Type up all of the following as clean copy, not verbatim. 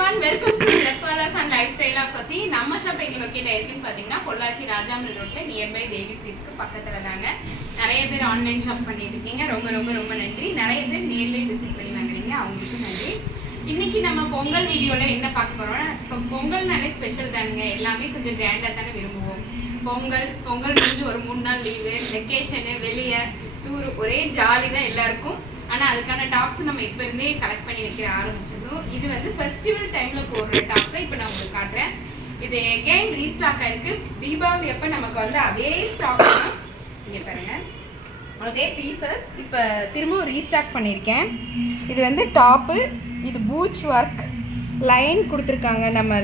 everyone, welcome to Dresswalas and Lifestyle of Sasi. நம்ம shop எங்க locate ஆயிருக்குன்னு பாத்தீங்கன்னா பொள்ளாச்சி ராஜாமணி ரோட்ல நியர்பை தேவி ஸ்ட்ரீட்க்கு பக்கத்துல தாங்க. நிறைய பேர் ஆன்லைன் ஷாப் பண்ணிட்டு இருக்கீங்க. ரொம்ப ரொம்ப ரொம்ப நன்றி. நிறைய பேர் நேர்ல விசிட் பண்ணி வாங்குறீங்க. அவங்களுக்கு நன்றி. இன்னைக்கு நம்ம பொங்கல் வீடியோல என்ன பார்க்க போறோம்னா பொங்கல்னாலே ஸ்பெஷல் தானுங்க. எல்லாமே கொஞ்சம் கிராண்டா தானே விரும்புவோம். பொங்கல் முடிஞ்சு ஒரு 3 நாள் லீவு, வெக்கேஷன், வெளியே டூர், ஒரே ஜாலி தான் எல்லாருக்கும். ஆனா அதுக்கான டாப்ஸ் நம்ம இப்ப இருந்தே கலெக்ட் பண்ணி வைக்க ஆரம்பிச்சிடணும். இது வந்து ஃபெஸ்டிவல் டைம்ல போடுற டாப்ஸை இப்ப நான் உங்களுக்கு காட்டுறேன். இது அகைன் ரீஸ்டாக் ஆயிருக்கு. தீபாவளி அப்ப நமக்கு வந்து அதே ஸ்டாக் தான். இங்க பாருங்க, அதே பீசஸ் இப்ப திரும்பவும் ரீஸ்டாக் பண்ணியிருக்கேன். இது வந்து டாப்பு, இது பூச் ஒர்க் லைன் கொடுத்துருக்காங்க. நம்ம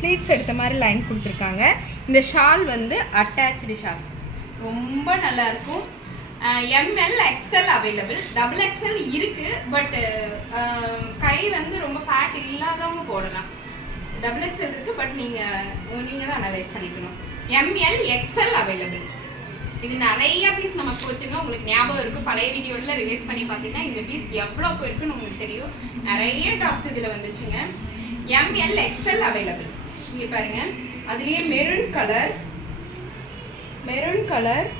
ஃப்ளீட்ஸ் எடுத்த மாதிரி லைன் கொடுத்துருக்காங்க. இந்த ஷால் வந்து அட்டாச்சு ஷால், ரொம்ப நல்லா இருக்கும். ML XL அவைலபிள், XXL இருக்கு. பட் கை வந்து ரொம்ப ஃபேட் இல்லாதவங்க போடலாம். XXL இருக்கு, பட் நீங்க தான் அனலைஸ் பண்ணிக்கணும். ML XL available. இது நிறைய பீஸ் நமக்கு போச்சுங்க. உங்களுக்கு ஞாபகம் இருக்கு, பழைய வீடியோல ரிவைஸ் பண்ணி பார்த்தீங்கன்னா இந்த பீஸ் எவ்வளோ போயிருக்குன்னு உங்களுக்கு தெரியும். நிறைய டாப்ஸ் இதில் வந்துச்சுங்க. ML XL available. இங்கே பாருங்க, அதுலேயே மெரூன் கலர்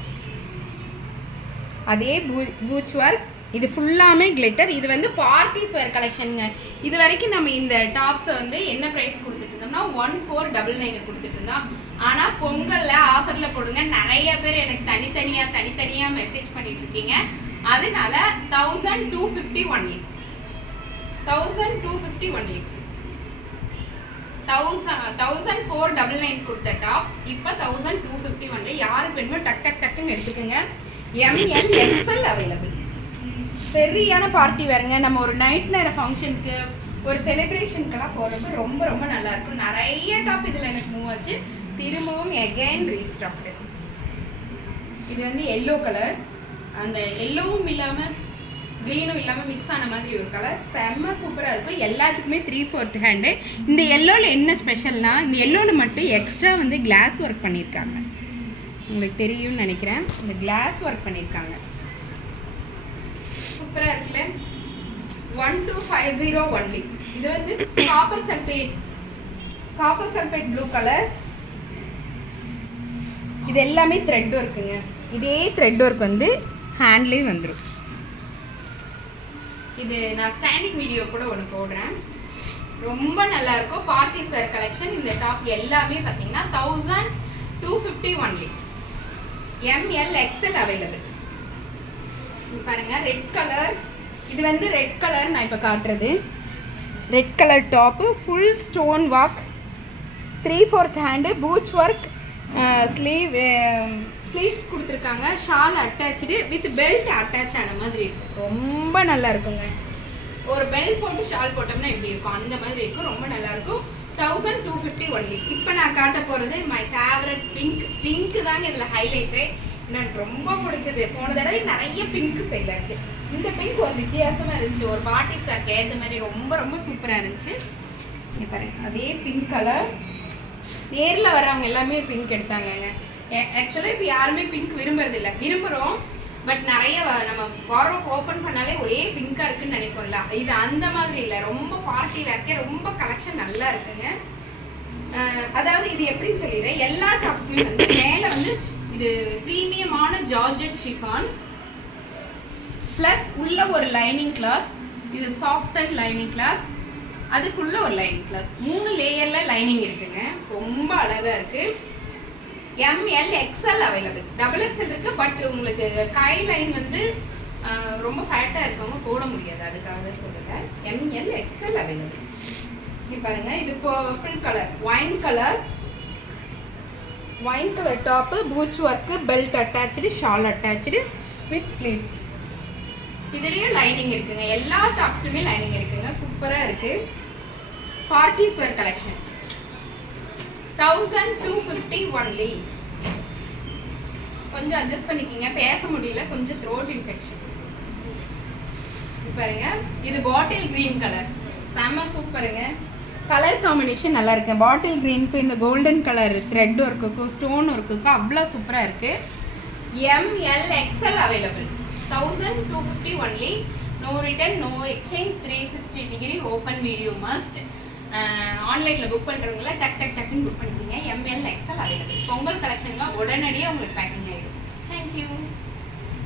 அதே பூச் ஒர்க். இது ஃபுல்லாமே கிளிட்டர். இது வந்து பார்ட்டிஸ் வேர் கலெக்ஷனுங்க. இது வரைக்கும் நம்ம இந்த டாப்ஸை வந்து என்ன ப்ரைஸ் கொடுத்துட்டு இருந்தோம்னா 1499 கொடுத்துட்டு இருந்தோம். ஆனால் பொங்கலில் ஆஃபரில் போடுங்க. நிறைய பேர் எனக்கு தனித்தனியாக மெசேஜ் பண்ணிட்டு இருக்கீங்க. அதனால 1250 ஒன்லி. 1250 1499 கொடுத்த டாப் இப்போ 1250 ஒன்லி. யாருக்கு வேணுமோ டக்குன்னு எடுத்துக்கோங்க. ML XL available. சரியான பார்ட்டி வருங்க. நம்ம ஒரு நைட் நேர ஃபங்க்ஷனுக்கு, ஒரு செலிப்ரேஷனுக்கெல்லாம் போகிறது ரொம்ப ரொம்ப நல்லா இருக்கும். நிறைய டாப் இதில் எனக்கு மூவ் ஆச்சு. திரும்பவும் அகைன் ரீஸ்டாக்டு. இது வந்து எல்லோ கலர், அந்த எல்லோவும் இல்லாமல் க்ரீனும் இல்லாமல் மிக்ஸ் ஆன மாதிரி ஒரு கலர். செம்ம சூப்பராக இருக்கும். எல்லாத்துக்குமே 3/4 ஹேண்டு. இந்த எல்லோவில் என்ன ஸ்பெஷல்னா, இந்த எல்லோவில் மட்டும் எக்ஸ்ட்ரா வந்து கிளாஸ் ஒர்க் பண்ணியிருக்காங்க. உங்களுக்கு தெரியும்னு நினைக்கிறேன். இந்த கிளாஸ் ஒர்க் பண்ணியிருக்காங்க. சூப்பராக இருக்குல்ல. 1250 ஒன்லி. இது வந்து காப்பர் சல்பேட் ப்ளூ கலர். இது எல்லாமே த்ரெட் ஒர்க்குங்க. இதே த்ரெட் ஒர்க் வந்து ஹேண்ட்லேயும் வந்துடும். இது நான் ஸ்டாண்டிங் வீடியோ கூட ஒன்று போடுறேன். ரொம்ப நல்லா இருக்கும். Parties wear collection. இந்த டாப் எல்லாமே பார்த்தீங்கன்னா 1250 ஒன்லி. ML XL available. பாருங்க, ரெட் கலர். இது வந்து ரெட் கலர் நான் இப்போ காட்டுறது. Red colour top, full stone work, 3/4 hand, பூச் ஒர்க், ஸ்லீவ் ஃப்ளீட்ஸ் கொடுத்துருக்காங்க. Shawl attach with belt attach ஆன மாதிரி இருக்கும். ரொம்ப நல்லா இருக்குங்க. ஒரு பெல்ட் போட்டு ஷால் போட்டோம்னா எப்படி இருக்கும் அந்த மாதிரி இருக்கும். ரொம்ப நல்லா இருக்கும். 1250 ஒன்லி. இப்போ நான் காட்ட போகிறது மை ஃபேவரட் பிங்க் தாங்க இதில் ஹைலைட்டு. எனக்கு ரொம்ப பிடிச்சது. போன தடவை நிறைய பிங்க் செய்யலாச்சு. இந்த பிங்க் ஒரு வித்தியாசமாக இருந்துச்சு. ஒரு பார்ட்டி ஸ்டார்க்கு ஏற்ற மாதிரி ரொம்ப ரொம்ப சூப்பராக இருந்துச்சு. இங்கே பாருங்க, அதே பிங்க் கலர். நேரில் வர்றவங்க எல்லாமே பிங்க் எடுத்தாங்கங்க. ஆக்சுவலாக இப்போ யாருமே பிங்க் விரும்புறதில்லை. விரும்புகிறோம், பட் நிறைய நம்ம வார்ட்ரோப் ஓப்பன் பண்ணாலே ஒரே பிங்காக இருக்குன்னு நினைப்போம்ல. இது அந்த மாதிரி இல்லை. ரொம்ப பார்ட்டி வேர்க்கே ரொம்ப கலெக்ஷன் நல்லா இருக்குங்க. அதாவது இது எப்படின்னு சொல்லிடுறேன். எல்லா டாப்ஸுமே வந்து மேலே வந்து இது ப்ரீமியமான ஜார்ஜெட் ஷிஃபான் ப்ளஸ் உள்ள ஒரு லைனிங் கிளாத். இது சாஃப்ட் அண்ட் லைனிங் கிளாத், அதுக்குள்ள ஒரு லைனிங் கிளாத். 3 லேயரில் லைனிங் இருக்குங்க. ரொம்ப அழகாக இருக்குது. ML XL available. XXL இருக்கு. பட் உங்களுக்கு கை லைன் வந்து ரொம்ப ஃபேட்டாக இருக்கவங்க போட முடியாது, அதுக்காக சொல்லுங்கள். ML XL available. இது பாருங்க, இது purple colour, wine colour top, பூச் work, belt attach, shawl attach with pleats. இதுலேயும் லைனிங் இருக்குங்க. எல்லா டாப்ஸ்லையுமே லைனிங் இருக்குங்க. சூப்பராக இருக்கு. Parties wear collection 1250 only. கொஞ்சம் அட்ஜஸ்ட் பண்ணிக்கிங்க, பேச முடியல, கொஞ்சம் த்ரோட் இன்ஃபெக்ஷன். பாருங்க, இது பாட்டில் கிரீன் கலர். செம்ம சூப்பருங்க. கலர் காம்பினேஷன் நல்லா இருக்கு. பாட்டில் கிரீனுக்கும் இந்த கோல்டன் கலர் த்ரெட் ஒர்க்குக்கும் ஸ்டோன் ஒர்க்குக்கும் அவ்வளோ சூப்பராக இருக்கு. ML XL available. 1250 only. No return, no exchange, 360 degree open video must. ஆன்லைனில் புக் பண்ணுறவங்கள டக்குன்னு புக் பண்ணிக்கோங்க. ML XL available. பொங்கல் கலெக்ஷன்லாம் உடனடியாக உங்களுக்கு பேக்கிங் ஆகிடும். தேங்க்யூ.